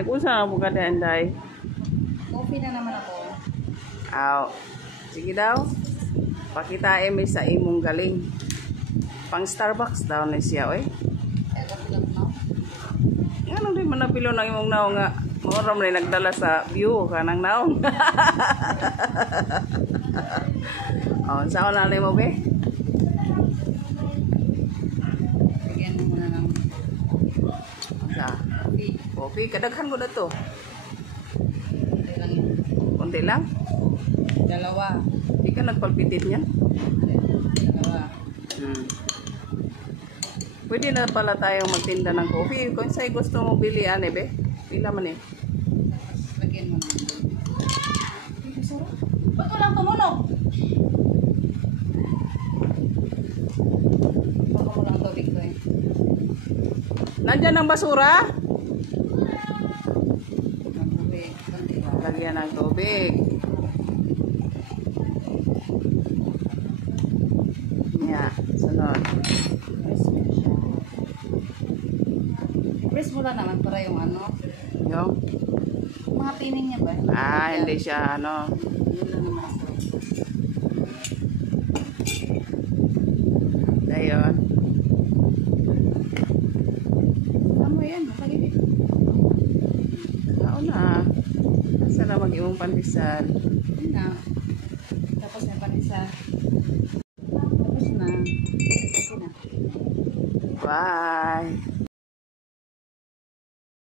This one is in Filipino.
Nag-usa na po ka day. Coffee na naman ako. Aw. Sige daw. Pakita emi sa imong galing. Pang Starbucks daw na siya, oy. Kaya coffee lang na. Ano di man napilo ng imong naong nga. Moram rin nagdala sa view ka ng naong. Oh, saan na mo be? Bigyan mo muna ng Sa coffee. coffee kadaghan ko na to. Kunti lang yun. Konti lang. Dalawa. Di ka nagpalpitit niyan. Dalawa. Pwede na pala tayong magtinda ng coffee. Kung sa'yo gusto mo bilian eh, be. Pila man eh. Tapos lagyan mo na. Ba't walang tumunog? Baka mo lang tubig ko eh. Nandyan ang basura? Ang tubig. Kunti lang. Lagyan ng tubig. Yeah, sunod. Press mo na siya. Press mo lang naman para yung ano. Yung? Yung mga tining niya ba? Hindi siya ano. Yun lang naman ako. Ayun. Tama yan, makalibig. Na. Asa na mag-iwang pandesal. Yun na. Tapos may panisa. Tapos na. Okay na. Bye!